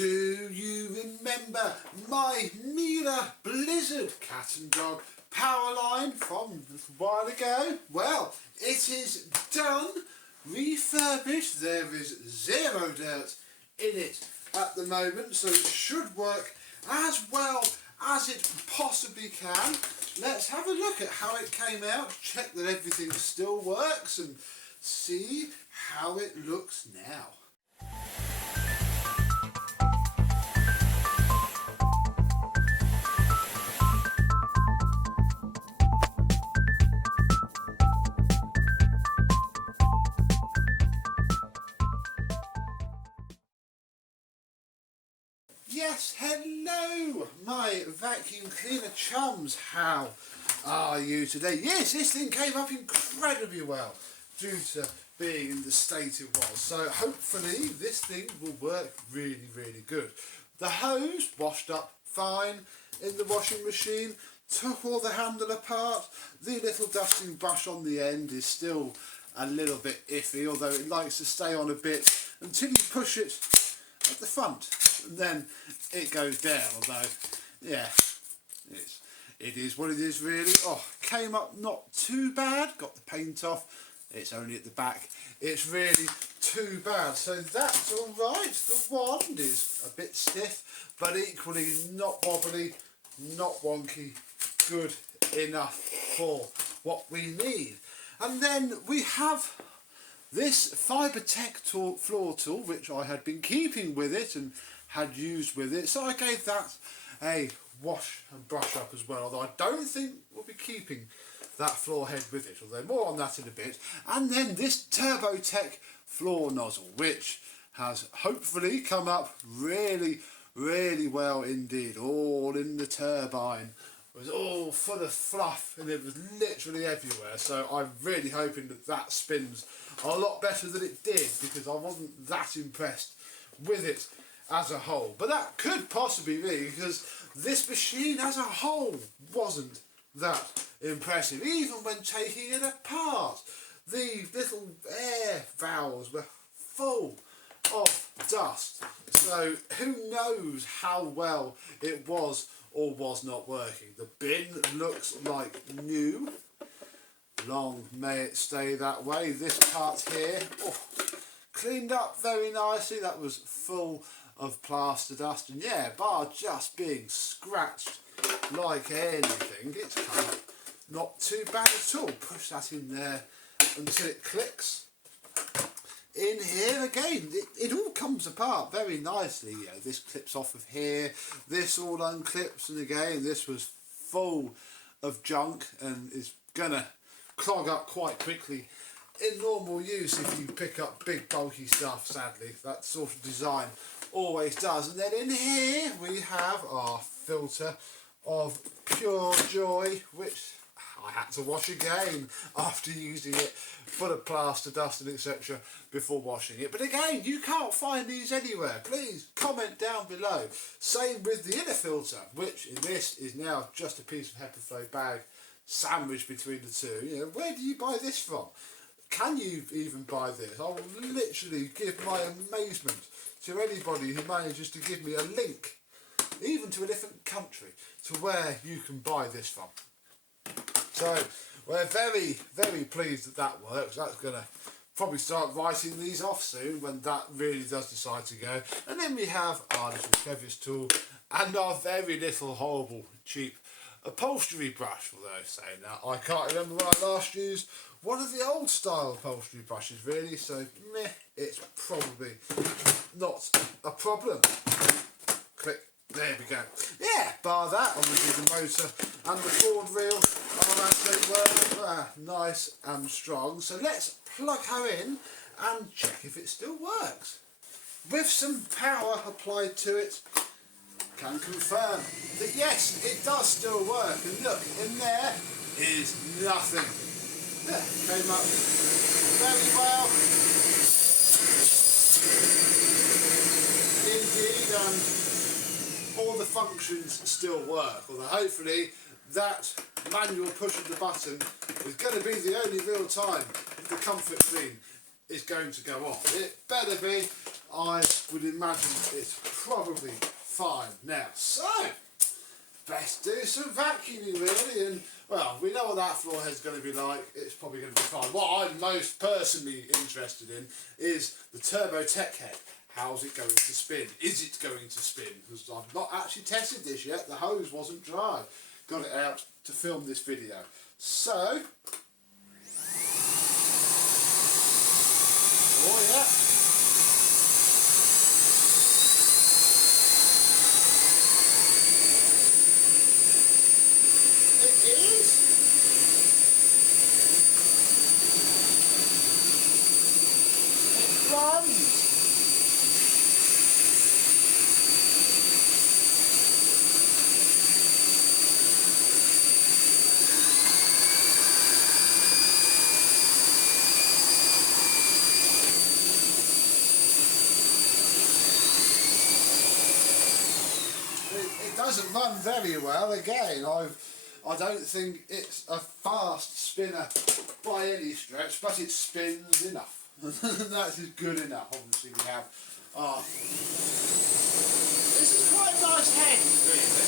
Do you remember my Miele Blizzard cat and dog power line from a little while ago? Well, it is done, refurbished. There is zero dirt in it at the moment, so it should work as well as it possibly can. Let's have a look at how it came out, check that everything still works and see how it looks now. Yes, hello my vacuum cleaner chums, how are you today? Yes, this thing came up incredibly well due to being in the state it was, so hopefully this thing will work really good. The hose washed up fine in the washing machine, took all the handle apart. The little dusting brush on the end is still a little bit iffy, although it likes to stay on a bit until you push it at the front, and then it goes down, although yeah, it is what it is really. Oh, came up not too bad, got the paint off, it's only at the back, it's really too bad, so that's alright. The wand is a bit stiff, but equally not wobbly, not wonky, good enough for what we need. And then we have this Fibertech floor tool, which I had been keeping with it and had used with it, so I gave that a wash and brush up as well, although I don't think we'll be keeping that floor head with it, although more on that in a bit. And then this Turbotech floor nozzle, which has hopefully come up really well indeed, all in the turbine. It was all full of fluff and it was literally everywhere, so I'm really hoping that that spins a lot better than it did, because I wasn't that impressed with it as a whole. But that could possibly be because this machine as a whole wasn't that impressive. Even when taking it apart, the little air valves were full of dust, so who knows how well it was or was not working. The bin looks like new, long may it stay that way. This part here, oh, cleaned up very nicely. That was full of plaster dust, and yeah, bar just being scratched like anything, it's come up not too bad at all. Push that in there until it clicks in here again. It all comes apart very nicely. You know, this clips off of here, this all unclips, and again this was full of junk and is gonna clog up quite quickly in normal use if you pick up big bulky stuff. Sadly, that sort of design always does. And then in here we have our filter of pure joy, which I had to wash again after using it, full of plaster dust and etc. before washing it. But again, you can't find these anywhere. Please comment down below. Same with the inner filter, which in this is now just a piece of HEPA bag sandwiched between the two. You know, where do you buy this from? Can you even buy this? I will literally give my amazement to anybody who manages to give me a link, even to a different country, to where you can buy this from. So we're very pleased that that works. That's going to probably start writing these off soon when that really does decide to go. And then we have our little crevice tool and our very little horrible cheap upholstery brush. Although saying that, I can't remember when I last used one of the old style upholstery brushes really, so meh, it's probably not a problem. Click. There we go. Yeah, bar that, obviously the motor and the Ford reel are as they were, nice and strong. So let's plug her in and check if it still works. With some power applied to it, can confirm that yes, it does still work. And look, in there is nothing. There, came up very well. Indeed, and all the functions still work, although hopefully that manual push of the button is going to be the only real time the comfort clean is going to go off. It better be. I would imagine it's probably fine now. So, best do some vacuuming really, and well, we know what that floor head's going to be like. It's probably going to be fine. What I'm most personally interested in is the Turbo Tech head. How's it going to spin? Is it going to spin? Because I've not actually tested this yet. The hose wasn't dry. Got it out to film this video. So, oh yeah. It is. It runs. It doesn't run very well. Again, I don't think it's a fast spinner by any stretch, but it spins enough. That is good enough. Obviously, we have. This is quite a nice head, really.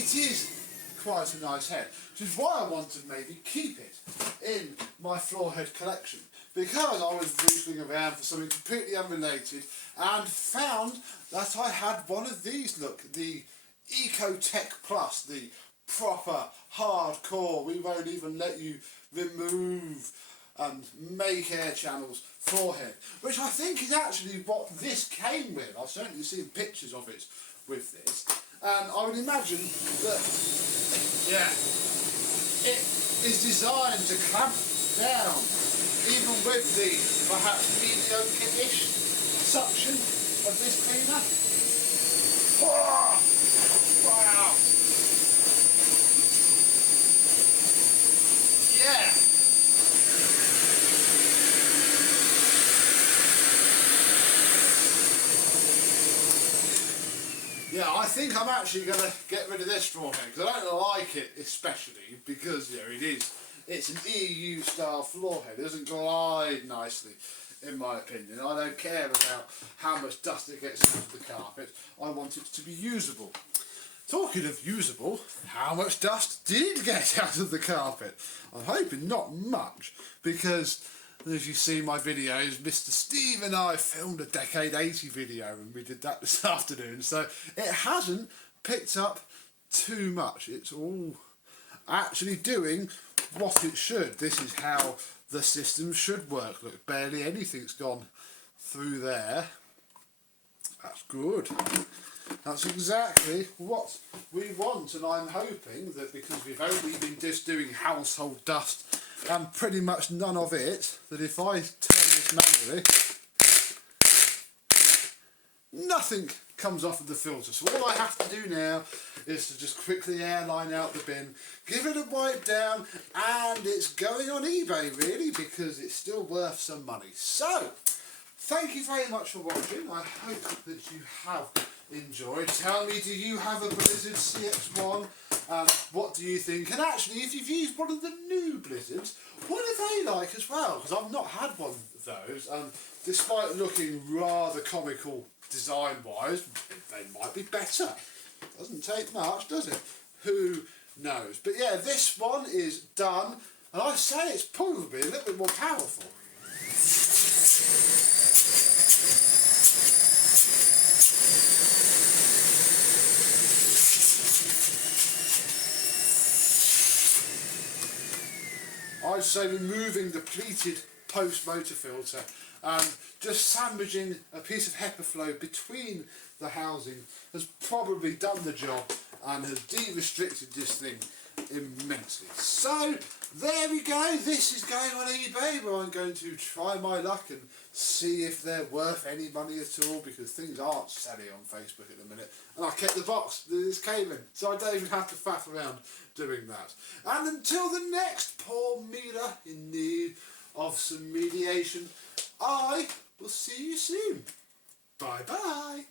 It is quite a nice head, which is why I want to maybe keep it in my floor head collection, because I was reaching around for something completely unrelated and found that I had one of these. Look, the Ecotech Plus, the proper hardcore, we won't even let you remove and make air channels floor head, which I think is actually what this came with. I've certainly seen pictures of it with this, and I would imagine that, yeah, it is designed to clamp down even with the perhaps mediocre-ish suction of this cleaner. Oh, wow! Yeah! Yeah, I think I'm actually going to get rid of this floor head, because I don't like it especially, because it is. It's an EU style floor head. It doesn't glide nicely, in my opinion. I don't care about how much dust it gets out of the carpet. I want it to be usable. Talking of usable, how much dust did get out of the carpet? I'm hoping not much, because as you see my videos, Mr. Steve and I filmed a Decade 80 video, and we did that this afternoon, so it hasn't picked up too much. It's all actually doing what it should. This is how the system should work. Look, barely anything's gone through there. That's good. That's exactly what we want, and I'm hoping that because we've only been just doing household dust and pretty much none of it, that if I turn this manually, nothing comes off of the filter. So all I have to do now is to just quickly airline out the bin, give it a wipe down, and it's going on eBay really, because it's still worth some money. So, thank you very much for watching. I hope that you have enjoyed. Tell me, do you have a Blizzard CX1? What do you think? And actually, if you've used one of the new Blizzards, what are they like as well? Because I've not had one of those, and despite looking rather comical design-wise, they might be better. Doesn't take much, does it? Who knows? But yeah, this one is done, and I say it's probably a little bit more powerful. I'd say removing the pleated post-motor filter and just sandwiching a piece of HEPA flow between the housing has probably done the job and has de-restricted this thing immensely. So there we go, this is going on eBay, where I'm going to try my luck and see if they're worth any money at all, because things aren't selling on Facebook at the minute, and I kept the box that this came in, so I don't even have to faff around doing that. And until the next poor Miele in need of some mediation, I will see you soon. Bye bye.